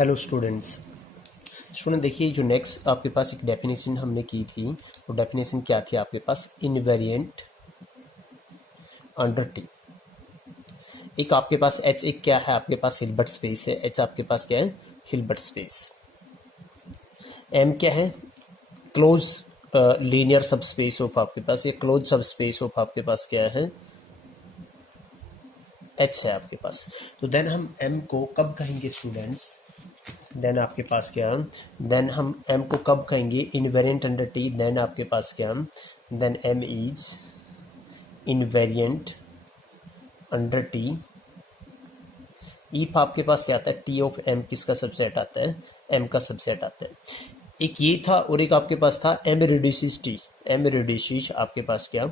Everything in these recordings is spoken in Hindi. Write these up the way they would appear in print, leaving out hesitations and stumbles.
हेलो स्टूडेंट देखिए, जो नेक्स्ट आपके पास एक डेफिनेशन हमने की थी, वो डेफिनेशन क्या थी आपके पास? Invariant under T. एक आपके पास एच, एक क्या है आपके पास? हिल्बर्ट स्पेस है। एच आपके पास क्या है? Hilbert space. एम क्या है? क्लोज लीनियर सब स्पेस ऑफ आपके पास, ये क्लोज सब स्पेस ऑफ आपके पास क्या है? एच है आपके पास। तो देन हम एम को कब कहेंगे स्टूडेंट्स? देन आपके पास क्या? देन हम एम को कब कहेंगे? Invariant under T. देन आपके पास क्या? Then M is invariant under T if आपके पास क्या आता है? टी ऑफ एम किसका सबसेट आता है? एम का सबसेट आता है। एक ये था और एक आपके पास था M reduces T. M reduces आपके पास क्या?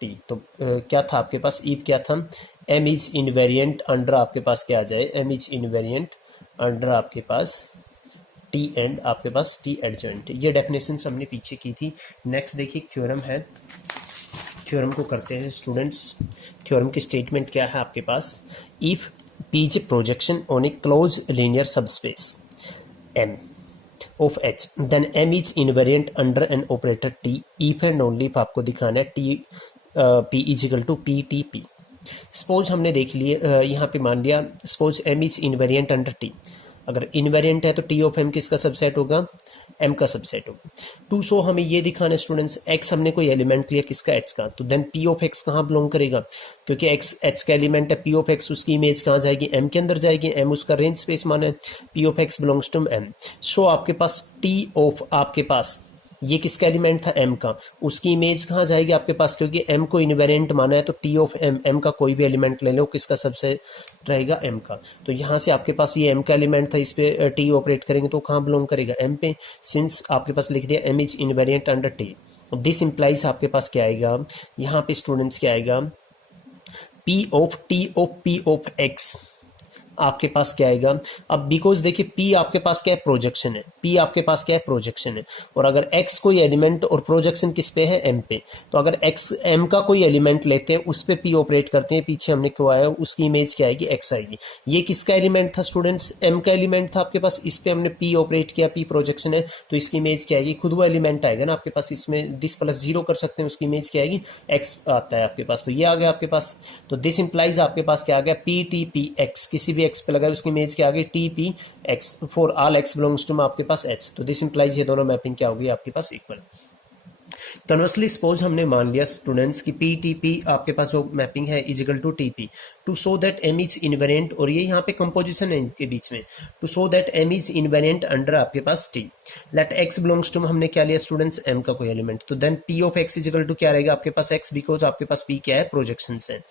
टी। तो क्या था आपके पास? इफ क्या था? एम इज इनवेरिएंट अंडर आपके पास क्या आ जाए? एम इज इनवेरिएंट अंडर आपके पास टी एंड आपके पास टी एडजॉइंट। ये डेफिनेशन हमने पीछे की थी। नेक्स्ट देखिए थ्योरम है, थ्योरम को करते हैं स्टूडेंट्स। थ्योरम की स्टेटमेंट क्या है आपके पास? If P is a projection on a close linear subspace M of H, then M is invariant under an operator T if and only if आपको दिखाना है T P is equal to P T P. Suppose हमने देख लिए, यहाँ पे मान लिया suppose M is invariant under T. अगर इनवेरिएंट है तो टी ऑफ एम किसका सबसेट होगा? एम का सबसेट होगा। टू सो हमें ये दिखाना है स्टूडेंट्स, एक्स हमने कोई एलिमेंट लिया किसका? एच का, तो देन पी ऑफ एक्स कहाँ बिलोंग करेगा? क्योंकि एक्स एच का एलिमेंट है, पी ऑफ एक्स उसकी इमेज कहाँ जाएगी? एम के अंदर जाएगी। एम उसका रेंज स्पेस माना है, P of X belongs to M. So आपके पास टी ऑफ आपके पास ये किसका एलिमेंट था? एम का, उसकी इमेज कहाँ जाएगी आपके पास? क्योंकि एम को इनवेरिएंट माना है तो टी ऑफ एम, एम का कोई भी एलिमेंट ले लो, किसका सबसे रहेगा? एम का। तो यहाँ से आपके पास ये एम का एलिमेंट था, इस पे टी ऑपरेट करेंगे तो कहाँ बिलोंग करेगा? एम पे। सिंस आपके पास लिख दिया M is invariant under T, this implies आपके पास क्या आएगा यहाँ पे स्टूडेंट्स? क्या आएगा? P of T of P of X आपके पास क्या आएगा? अब बिकॉज देखिए P आपके पास क्या है? प्रोजेक्शन है। P आपके पास क्या है? प्रोजेक्शन है। और अगर X कोई एलिमेंट और प्रोजेक्शन किस पे है? M पे। तो अगर X M का कोई एलिमेंट लेते हैं, उस पे P ऑपरेट करते हैं, पीछे हमने क्यों आया, उसकी इमेज क्या आएगी? X आएगी। ये किसका एलिमेंट था स्टूडेंट्स? M का एलिमेंट था आपके पास, इस पे हमने P ऑपरेट किया, P प्रोजेक्शन है तो इसकी इमेज क्या आएगी? खुद वो एलिमेंट आएगा ना आपके पास, इसमें दिस प्लस जीरो कर सकते हैं, उसकी इमेज क्या आएगी? X आता है आपके पास। तो ये आ गया आपके पास। तो दिस इंप्लाइज आपके पास क्या आ गया? P T P X, किसी भी X पे लगा उसकी इमेज क्या आ गई? T P X for all X belongs to आपके पास एच। तो दिस इंप्लाइज ये दोनों मैपिंग क्या होगी आपके पास? इक्वल। कन्वर्सली सपोज हमने मान लिया स्टूडेंट्स की पी टी पी आपके पास जो मैपिंग है is equal to T P, to show that M is invariant, और ये यहाँ पे कंपोजिशन है इनके बीच में, to show that M is invariant under आपके पास T, let x belongs to हमने क्या लिया स्टूडेंट्स? एम का कोई एलिमेंट। तो then P of x is equal to क्या रहेगा आपके पास? एक्स, बिकॉज आपके पास पी क्या है? प्रोजेक्शन है।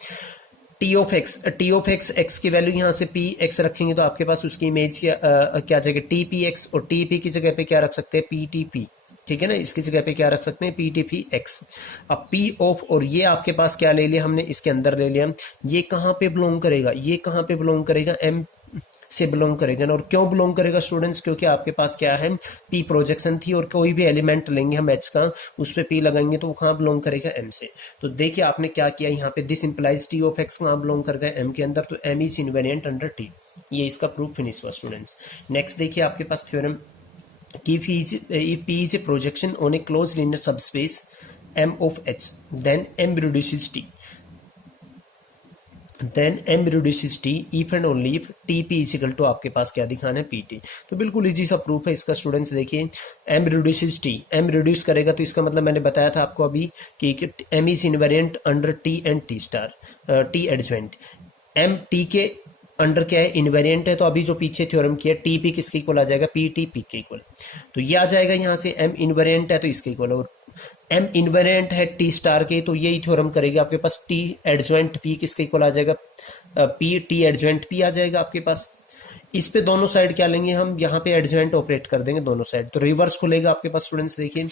टी ऑफ एक्स, एक्स की वैल्यू यहाँ से पी एक्स रखेंगे तो आपके पास उसकी इमेज क्या जगह? टी पी एक्स, और टी पी की जगह पे क्या रख सकते हैं? P T P. ठीक है ना, इसकी जगह पे क्या रख सकते हैं? P T P x. अब पी ऑफ, और ये आपके पास क्या ले लिया हमने? इसके अंदर ले लिया। ये कहाँ पे बिलोंग करेगा? ये कहाँ पे बिलोंग करेगा? एम से बिलोंग करेगा ना। और क्यों बिलोंग करेगा स्टूडेंट्स? क्योंकि आपके पास क्या है? पी प्रोजेक्शन थी, और कोई भी एलिमेंट लेंगे हम एच का, उस पे पी लगाएंगे तो वो कहाँ बिलोंग करेगा? एम से। तो देखिए आपने क्या किया यहाँ पे, this implies T of X कहाँ बिलोंग कर गया? एम के अंदर। तो M is invariant under T. ये इसका प्रूफ फिनिश हुआ स्टूडेंट्स। नेक्स्ट देखिए आपके पास थ्योरम कि if P is a projection on a closed linear subspace M of H, then M reduces T. Then M reduces T if and only if TP is equal to आपके पास क्या दिखाना है? PT। तो बिल्कुल इजी सा प्रूफ है इसका स्टूडेंट्स। देखिए M reduces T, M reduce करेगा तो इसका मतलब मैंने बताया था आपको अभी कि M is invariant under T and T star, T adjoint। M T के अंडर क्या है? इनवेरिएंट है। तो अभी जो पीछे थ्योरम किया टी पी किसके इक्वल आ जाएगा? पी टी पी के इक्वल। तो ये आ जाएगा यहाँ से एम इनवेरिएंट है तो इसके इक्वल, और एम इनवेरिएंट है टी स्टार के, तो यही थ्योरम करेगा आपके पास। टी एडजॉइंट पी किसके इक्वल आ जाएगा? पी टी एडजॉइंट पी आ जाएगा आपके पास। इस पे दोनों साइड क्या लेंगे हम? यहाँ पे एडजॉइंट ऑपरेट कर देंगे दोनों साइड, तो रिवर्स खुलेगा आपके पास स्टूडेंट्स। देखिए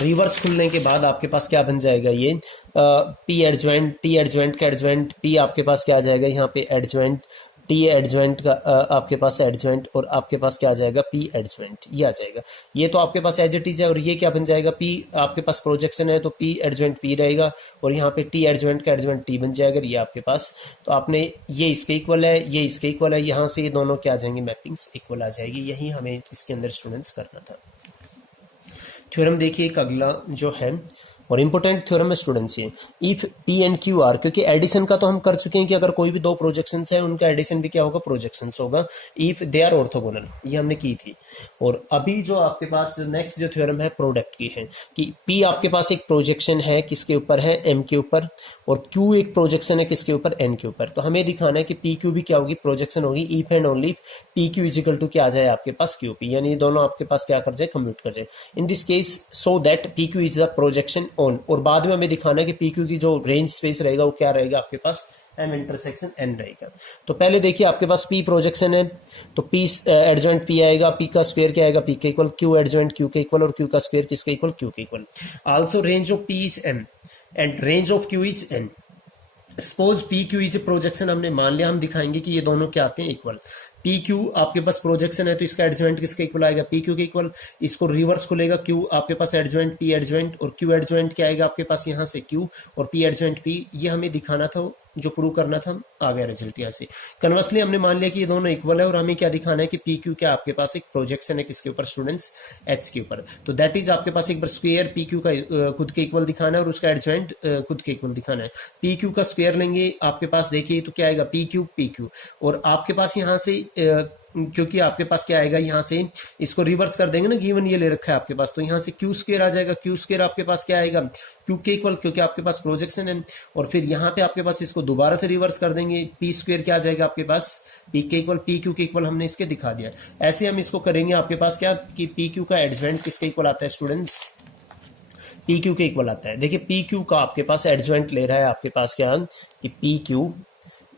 रिवर्स खुलने के बाद आपके पास क्या बन जाएगा? ये पी एडजॉइंट, टी एडजॉइंट का एडजॉइंट पी आपके पास क्या आ जाएगा यहाँ पे? एडजॉइंट टी एडजॉइंट का आपके पास एडजॉइंट और आपके पास क्या आ जाएगा पी एडजॉइंट, ये आ जाएगा। ये तो आपके पास एज इट इज है, और ये क्या बन जाएगा पी आपके पास प्रोजेक्शन है तो पी एडजॉइंट पी रहेगा, और यहाँ पे टी एडजॉइंट का एडजॉइंट टी बन जाएगा, ये आपके पास। तो आपने ये इसके इक्वल है, ये इसके इक्वल है, यहाँ से ये दोनों क्या आ जाएंगे मैपिंग्स इक्वल आ जाएगी। यही हमें इसके अंदर स्टूडेंट्स करना था। थ्योरम देखिए एक अगला जो है और इंपॉर्टेंट थ्योरम है स्टूडेंट्स ये, if P and Q are, क्योंकि एडिशन का तो हम कर चुके हैं कि अगर कोई भी दो प्रोजेक्शंस है उनका एडिशन भी क्या होगा प्रोजेक्शंस होगा, इफ दे आर ऑर्थोगोनल, ये हमने की थी। और अभी जो आपके पास जो नेक्स्ट जो थ्योरम है प्रोडक्ट की है कि पी आपके पास एक प्रोजेक्शन है किसके ऊपर है एम के ऊपर, और क्यू एक प्रोजेक्शन है किसके ऊपर एन के ऊपर। तो हमें दिखाना है कि पी क्यू भी क्या होगी प्रोजेक्शन होगी, if and only P Q is equal to क्या आ जाए आपके पास क्यू पी, यानी ये दोनों आपके पास क्या कर जाए कम्प्यूट कर जाए। In this case so that P Q is the projection on, और बाद में हमें दिखाना है कि पी क्यू की जो रेंज स्पेस रहेगा वो क्या रहेगा आपके पास एम इंटरसेक्शन एन रहेगा। तो पहले देखिए आपके पास पी प्रोजेक्शन है तो पी एडजॉइंट पी आएगा, पी का स्क्वायर क्या आएगा पी के इक्वल, क्यू एडजॉइंट क्यू के इक्वल, और क्यू का स्क्वायर किसके इक्वल क्यू के equal. Also range of P is M and range of Q is N. Suppose P Q is projection हमने मान लिया, हम दिखाएंगे कि ये दोनों क्या आते हैं इक्वल। पी क्यू आपके पास प्रोजेक्शन है तो इसका एडजॉइंट किसके इक्वल आएगा पी क्यू के इक्वल। इसको रिवर्स खुलेगा क्यू आपके पास एडजॉइंट पी एडजॉइंट, और क्यू एडजॉइंट क्या आएगा आपके पास यहाँ से क्यू, और पी एडजॉइंट पी। ये हमें दिखाना था, जो प्रूव करना था, आ गया रिजल्ट यहाँ से। कन्वर्सली हमने मान लिया कि ये दोनों इक्वल है, और हमें क्या दिखाना है कि पी क्यू क्या आपके पास एक प्रोजेक्शन है किसके ऊपर स्टूडेंट्स एच के ऊपर। तो दैट इज आपके पास एक बार स्क्वायर पी क्यू का खुद के इक्वल दिखाना है, और उसका एडजॉइंट खुद के इक्वल दिखाना है। पी क्यू का स्क्वायर लेंगे आपके पास देखिए तो क्या आएगा पी क्यू, और आपके पास यहाँ से क्योंकि आपके पास क्या आएगा यहाँ से इसको रिवर्स कर देंगे ना, गिवन ये ले रखा है आपके पास, तो यहाँ से क्यू स्क्वायर आ जाएगा। क्यू स्क्वायर आपके पास क्या आएगा क्यू के इक्वल, क्योंकि आपके पास प्रोजेक्शन है। और फिर यहाँ पे आपके पास इसको दोबारा से रिवर्स कर देंगे, पी स्क्वायर क्या आ जाएगा आपके पास पी के इक्वल, पी क्यू के इक्वल हमने इसके दिखा दिया। ऐसे हम इसको करेंगे आपके पास क्या कि पी क्यू का एडजॉइंट किसके इक्वल आता है स्टूडेंट्स पी क्यू के इक्वल आता है। देखिए पी क्यू का आपके पास एडजॉइंट ले रहा है आपके पास क्या कि पी क्यू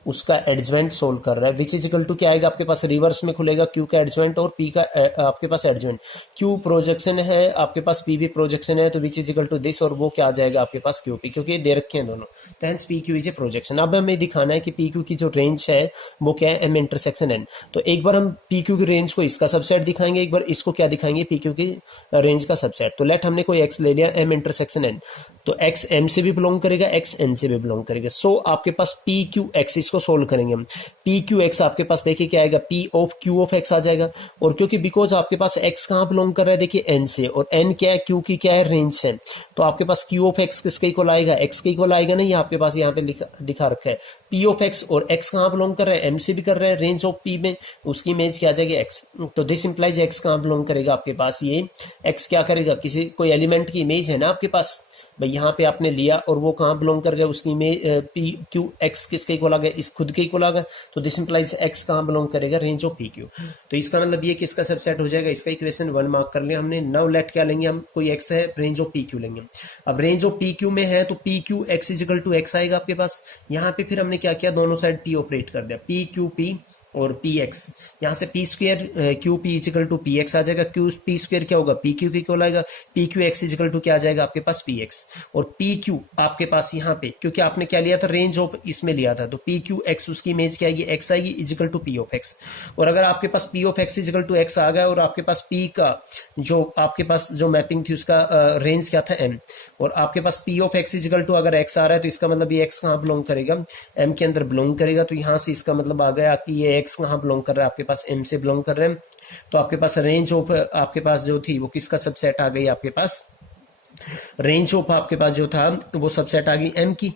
उसका एडजॉइंट सोल्व कर रहा है, विच इज इक्वल टू क्या आएगा आपके पास रिवर्स में खुलेगा क्यू का एडजॉइंट और पी का आपके पास एडजॉइंट। क्यू प्रोजेक्शन है आपके पास, पी भी प्रोजेक्शन है, तो which is equal to this, और वो क्या आ जाएगा आपके पास क्यू पी, क्योंकि दे रखे हैं दोनों, तो hence P Q is a projection. अब हमें दिखाना है कि पी क्यू की जो रेंज है वो क्या है एम इंटरसेक्शन एन। तो एक बार हम पी क्यू की रेंज को इसका सबसेट दिखाएंगे, एक बार इसको क्या दिखाएंगे पी क्यू की रेंज का सबसेट। तो लेट हमने कोई एक्स ले लिया एम इंटरसेक्शन एन, तो एक्स एम से भी बिलोंग करेगा, एक्स एन से भी बिलोंग करेगा। सो आपके पास पी क्यू एक्स, इसको सोल्व करेंगे हम। पी क्यू एक्स आपके पास देखिए क्या आएगा P of Q of x आ जाएगा, और क्योंकि बिकॉज आपके पास एक्स कहाँ बिलोंग कर रहा है देखिए एन से, और एन क्या है क्यू की क्या है रेंज है, तो आपके पास क्यू ऑफ एक्स किसके इक्वल आएगा एक्स के इक्वल आएगा। नहीं आपके पास यहाँ पे दिखा रखा है पी ऑफ एक्स, और एक्स कहाँ बिलोंग कर रहा है एम से भी कर रहा है, रेंज ऑफ पी में उसकी इमेज क्या आ जाएगी एक्स। तो दिस इंप्लाइज एक्स कहाँ बिलोंग करेगा आपके पास, ये एक्स क्या करेगा किसी कोई एलिमेंट की इमेज है ना आपके पास भाई, यहाँ पे आपने लिया और वो कहाँ बिलोंग कर गया उसकी में पी क्यू एक्स किसके इक्वल आ गया इस खुद के इक्वल आ गया, तो दिस इंप्लाइज एक्स कहाँ बिलोंग करेगा रेंज ऑफ पी क्यू। तो इसका मतलब ये किसका सबसेट हो जाएगा, इसका इक्वेशन 1 मार्क कर लिया हमने। नाउ लेट क्या लेंगे हम, कोई एक्स है रेंज ऑफ पी क्यू लेंगे। अब रेंज ऑफ पी क्यू में है तो P Q X is equal to X आएगा आपके पास। यहाँ पे फिर हमने क्या किया दोनों साइड पी ऑपरेट कर दिया, पी क्यू पी और पी एक्स, यहाँ से P square Q P is equal to P x आ जाएगा, क्यू पी स्क्वायर क्या होगा पी क्यू के इक्वल आएगा, P Q x is equal to क्या आ जाएगा आपके पास पी एक्स, और पी क्यू आपके पास यहाँ पे क्योंकि आपने क्या लिया था रेंज ऑफ इसमें लिया था, तो पी क्यू एक्स उसकी इमेज क्या आएगी एक्स आएगी is equal to P of x. और अगर आपके पास P of x is equal to x आ गया और आपके पास पी का जो आपके पास जो मैपिंग थी उसका रेंज क्या था एम, और आपके पास P of x is equal to अगर एक्स आ रहा है तो इसका मतलब ये एक्स कहाँ बिलोंग करेगा एम के अंदर बिलोंग करेगा। तो यहाँ से इसका मतलब आ गया कि ये एक्स कहाँ बिलोंग कर रहा है आपके पास एम से बिलोंग कर रहे हैं। तो आपके पास रेंज ऑफ आपके पास जो थी वो किसका सबसेट आ गई आपके पास, रेंज ऑफ आपके पास जो था वो सबसेट आ गई एम की।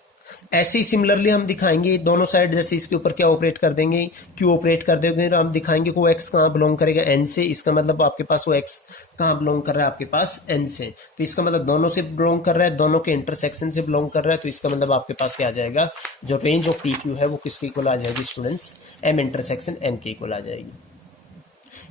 ऐसे ही सिमिलरली हम दिखाएंगे दोनों साइड, जैसे इसके ऊपर क्या ऑपरेट कर देंगे क्यू ऑपरेट कर देंगे, हम दिखाएंगे को एक्स कहाँ बिलोंग करेगा एन से, इसका मतलब आपके पास वो एक्स कहाँ बिलोंग कर रहा है आपके पास एन से, तो इसका मतलब दोनों से बिलोंग कर रहा है, दोनों के इंटरसेक्शन से बिलोंग कर रहा है। तो इसका मतलब आपके पास क्या आ जाएगा जो रेंज ऑफ पी क्यू है वो किसके इक्वल आ जाएगी स्टूडेंट्स एम इंटरसेक्शन एन के इक्वल आ जाएगी।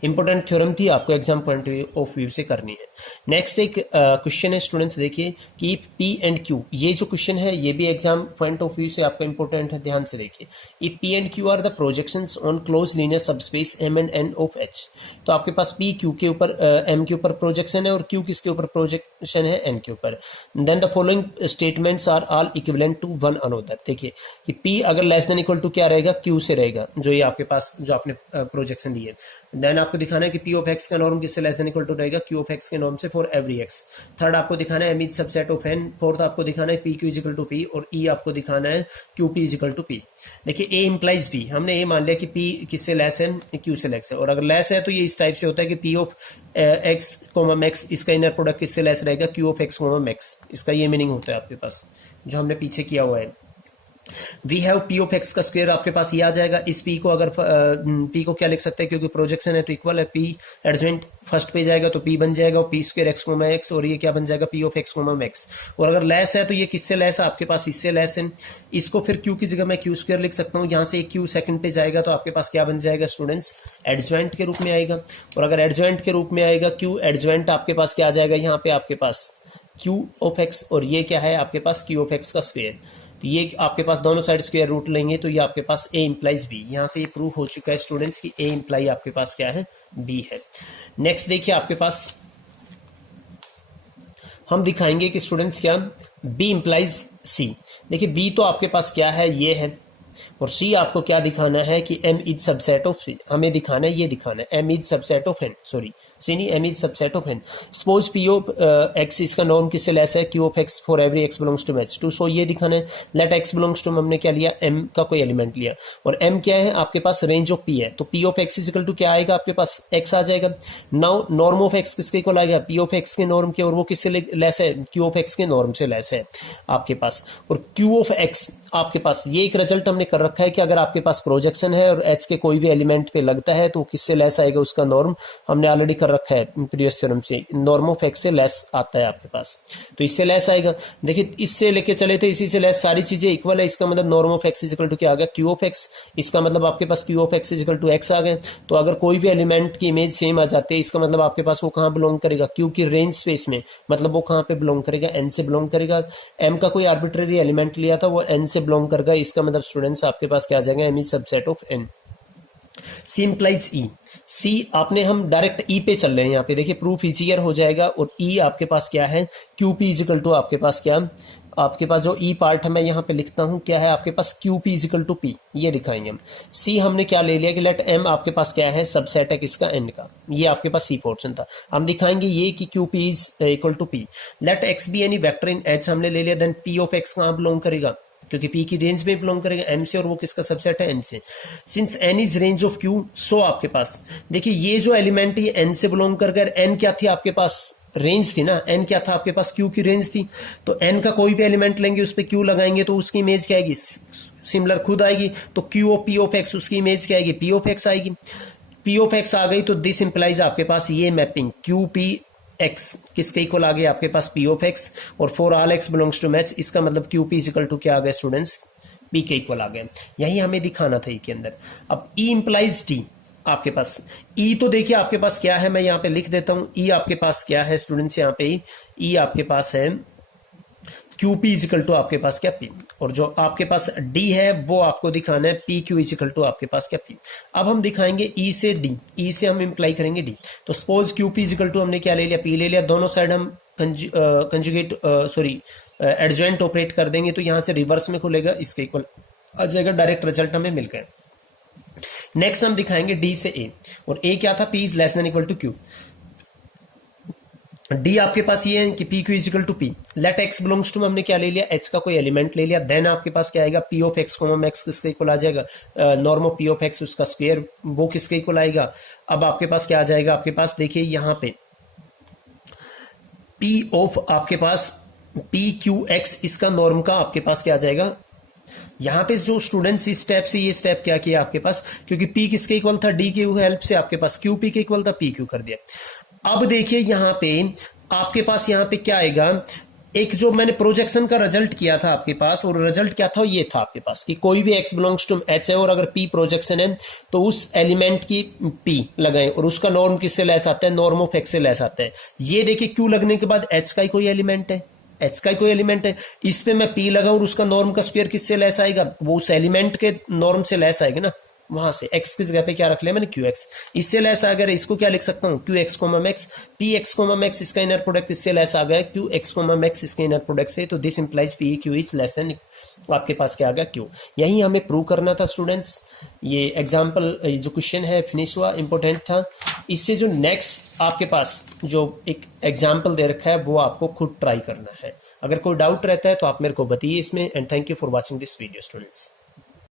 इंपॉर्टेंट थ्योरम थी, आपको एग्जाम पॉइंट ऑफ व्यू से करनी है। नेक्स्ट एक क्वेश्चन है स्टूडेंट्स, देखिए कि पी एंड क्यू, ये जो क्वेश्चन है ये भी एग्जाम पॉइंट ऑफ व्यू से आपका इंपॉर्टेंट है, ध्यान से देखिए। If P and Q are the projections on close linear subspace M and N of H, तो आपके पास पी क्यू के ऊपर एम के ऊपर प्रोजेक्शन है और क्यू किसके ऊपर प्रोजेक्शन है, एन के ऊपर। Then the following statements are all equivalent to one another. देखिए कि पी अगर लेस देन इक्वल टू क्या रहेगा, क्यू से रहेगा, जो ये आपके पास जो आपने प्रोजेक्शन दी है। देन आपको दिखाना है कि पी ऑफ एक्स का नॉर्म किससे लेस देन इक्वल टू रहेगा, क्यू ऑफ एक्स के नॉर्म से फॉर एवरी एक्स। थर्ड आपको दिखाना है M is subset of N. Fourth आपको दिखाना है P Q is equal to P, और ई आपको दिखाना है Q P is equal to P. देखिए ए इंप्लाइज बी, हमने ये मान लिया कि पी किससे लेस है, क्यू से लेस है, और अगर लेस है तो ये इस टाइप से होता है कि P of X comma max, इसका इनर प्रोडक्ट किससे लेस रहेगा, Q of X comma max. इसका ये मीनिंग होता है आपके पास जो हमने पीछे किया हुआ है। We have P of X का स्क्वायर आपके पास ये आ जाएगा। इस पी को अगर पी को क्या लिख सकते हैं, क्योंकि प्रोजेक्शन है तो इक्वल है, पी एडजॉइंट फर्स्ट पे जाएगा तो पी बन जाएगा, और P square X comma X, और ये क्या बन जाएगा, P of X comma X. और अगर लेस है तो ये किससे लेस है, आपके पास इससे लेस है। इसको फिर क्यू की जगह मैं क्यू स्क्वायर लिख सकता हूँ, यहाँ से एक क्यू सेकंड पे जाएगा तो आपके पास क्या बन जाएगा स्टूडेंट्स, एडजॉइंट के रूप में आएगा। और अगर एडजॉइंट के रूप में आएगा क्यू एडजॉइंट, आपके पास क्या आ जाएगा, यहाँ पे आपके पास क्यू ऑफ एक्स, और ये क्या है आपके पास क्यू ऑफ एक्स का स्क्वायर। तो ये आपके पास दोनों साइड स्क्वायर रूट लेंगे तो ये आपके पास ए इंप्लाइज बी। यहां से ये प्रूव हो चुका है स्टूडेंट्स कि ए इंप्लाई आपके पास क्या है, बी है। नेक्स्ट देखिए आपके पास हम दिखाएंगे कि स्टूडेंट्स क्या बी इंप्लाइज सी। देखिए बी तो आपके पास क्या है, ये है, और सी आपको क्या दिखाना है कि एम इज सबसेट ऑफ, हमें दिखाना है, ये दिखाना है M is subset of N, sorry C नहीं, M is subset of N. Suppose P of x, इसका नॉर्म किससे लेस है, Q of x for every x belongs to H two. So ये दिखाना है लेट एक्स बिलोंग्स टू, हमने क्या लिया, एम का कोई एलिमेंट लिया, और एम क्या है आपके पास, रेंज ऑफ पी है, तो P of x is equal to क्या आएगा आपके पास, एक्स आ जाएगा। नाउ नॉर्म ऑफ एक्स किसके इक्वल आएगा, पी ऑफ एक्स के नॉर्म के, और वो किससे लेस है, क्यू ऑफ एक्स के नॉर्म से लेस है आपके पास। और क्यू ऑफ एक्स आपके पास ये एक रिजल्ट हमने कर रखा है कि अगर आपके पास प्रोजेक्शन है और एच के कोई भी एलिमेंट पे लगता है तो किससे लेस आएगा, उसका नॉर्म हमने ऑलरेडी कर रखा है प्रीवियस थ्योरम से, नॉर्म ऑफ एक्स से लेस आता है आपके पास, तो इससे लेस आएगा। देखिए इससे लेके चले थे, इसी से लेस, सारी चीजें इक्वल है, इसका मतलब norm of x equal to क्या आ गया, क्यू ऑफ एक्स। इसका मतलब आपके पास Q of x equal to x आ गए। तो अगर कोई भी एलिमेंट की इमेज सेम आ जाती है, इसका मतलब आपके पास वो कहाँ बिलोंग करेगा, क्यू की रेंज स्पेस में, मतलब वो कहाँ पे बिलोंग करेगा, एन से बिलोंग करेगा। एम का कोई आर्बिट्रेरी एलिमेंट लिया था, वो एन से बिलोंग करेगा, इसका मतलब स्टूडेंट्स आपके पास क्या आ जाएगा, M is subset of N. C implies E, C आपने हम डायरेक्ट ई पे चल रहे हैं, यहाँ पे देखिए प्रूफ इजियर हो जाएगा। और ई आपके पास क्या है, क्यू पी इजिकल टू आपके पास क्या, आपके पास जो ई पार्ट है मैं यहाँ पे लिखता हूँ क्या है आपके पास, Q P is equal to P, ये दिखाएंगे हम। सी हमने क्या ले लिया कि लेट एम आपके पास क्या है, सबसेट है किसका, एन का, ये आपके पास सी पोर्शन था। हम दिखाएंगे ये कि Q P is equal to P. Let X be any vector in H हमने ले लिया, देन पी ऑफ एक्स कहाँ बिलोंग करेगा, क्योंकि पी की रेंज में बिलोंग करेगा एम से, और वो किसका सबसेट है, एन से। Since N is range of Q, so आपके पास देखिए ये जो एलिमेंट है एन से बिलोंग कर, एन क्या थी आपके पास, रेंज थी ना, एन क्या था आपके पास, क्यू की रेंज थी। तो एन का कोई भी एलिमेंट लेंगे उस पर क्यू लगाएंगे तो उसकी इमेज क्या आएगी, सिमिलर खुद आएगी। तो Q of P of X, उसकी इमेज क्या आएगी, पी ऑफ एक्स आएगी। पी ऑफ एक्स आ गई तो दिस इंप्लाइज आपके पास ये मैपिंग क्यू पी एक्स किसके इक्वल आ गया आपके पास, पी ऑफ एक्स, और for all X belongs to match, इसका मतलब क्यू पी इक्वल टू क्या आ गया स्टूडेंट्स, पी के इक्वल आ गया। यही हमें दिखाना था ई के अंदर। अब ई इंप्लाइज डी आपके पास, ई तो देखिए आपके पास क्या है, मैं यहाँ पे लिख देता हूं, ई आपके पास क्या है स्टूडेंट्स, यहाँ पे ई आपके पास है क्यू पी इजिकल टू आपके पास क्या, पी। और जो आपके पास डी है वो आपको दिखाना है पी क्यू इजिकल टू आपके पास क्या, पी। अब हम दिखाएंगे ई से डी, ई से हम इंप्लाई करेंगे डी। तो suppose Q P is equal to हमने क्या ले लिया, पी ले लिया, दोनों साइड हम कंजुगेट सॉरी एडजॉइंट ऑपरेट कर देंगे तो यहां से रिवर्स में खुलेगा, इसके इक्वल आ जाएगा, डायरेक्ट रिजल्ट हमें मिल गया। नेक्स्ट हम दिखाएंगे डी से ए, और ए क्या था, P is less than equal to Q. D आपके पास ये है कि P Q is equal to P. Let x belongs to हमने क्या ले लिया, एक्स का कोई एलिमेंट ले लिया, देन आपके पास क्या आएगा, P of X comma X किसके इक्वल आ जाएगा, norm of P of X उसका स्क्वायर, वो किसके इक्वल आएगा। अब आपके पास क्या आ जाएगा, आपके पास देखिए यहां पे पी ऑफ आपके पास पी क्यू एक्स, इसका नॉर्म का आपके पास क्या आ जाएगा। यहां पे जो स्टूडेंट्स इस स्टेप से ये स्टेप क्या किया आपके पास, क्योंकि पी किसके इक्वल था, डी की हेल्प से आपके पास क्यू पी के इक्वल था, पी क्यू कर दिया। अब देखिए यहां पे आपके पास यहां पे क्या आएगा, एक जो मैंने प्रोजेक्शन का रिजल्ट किया था आपके पास, और रिजल्ट क्या था, ये था आपके पास कि कोई भी x बिलोंग्स टू h है और अगर p प्रोजेक्शन है तो उस एलिमेंट की p लगाएं और उसका नॉर्म किससे लेस आता है, नॉर्म ऑफ x से लेस आता है। ये देखिए q लगने के बाद h का ही कोई एलिमेंट है, h का ही कोई एलिमेंट है, इस पे मैं p लगाऊं और उसका नॉर्म का स्क्वायर किससे लेस आएगा, वो उस एलिमेंट के नॉर्म से लेस आएगा ना, वहां से x की जगह पे क्या रख लिया मैंने, qx। इससे लेस आ गया, इसको क्या लिख सकता हूं, qx max, px max इसका इनर प्रोडक्ट इससे लेस आ गया, qx max इसके इनर प्रोडक्ट से, तो this implies p q is less then, आपके पास क्या आ गया, q। यही हमें प्रूव करना था स्टूडेंट्स। ये एग्जाम्पल जो क्वेश्चन है फिनिश हुआ, इंपॉर्टेंट था। इससे जो नेक्स्ट आपके पास जो एक एग्जाम्पल दे रखा है वो आपको खुद ट्राई करना है। अगर कोई डाउट रहता है तो आप मेरे को बताइए इसमें। And thank you for watching this video students.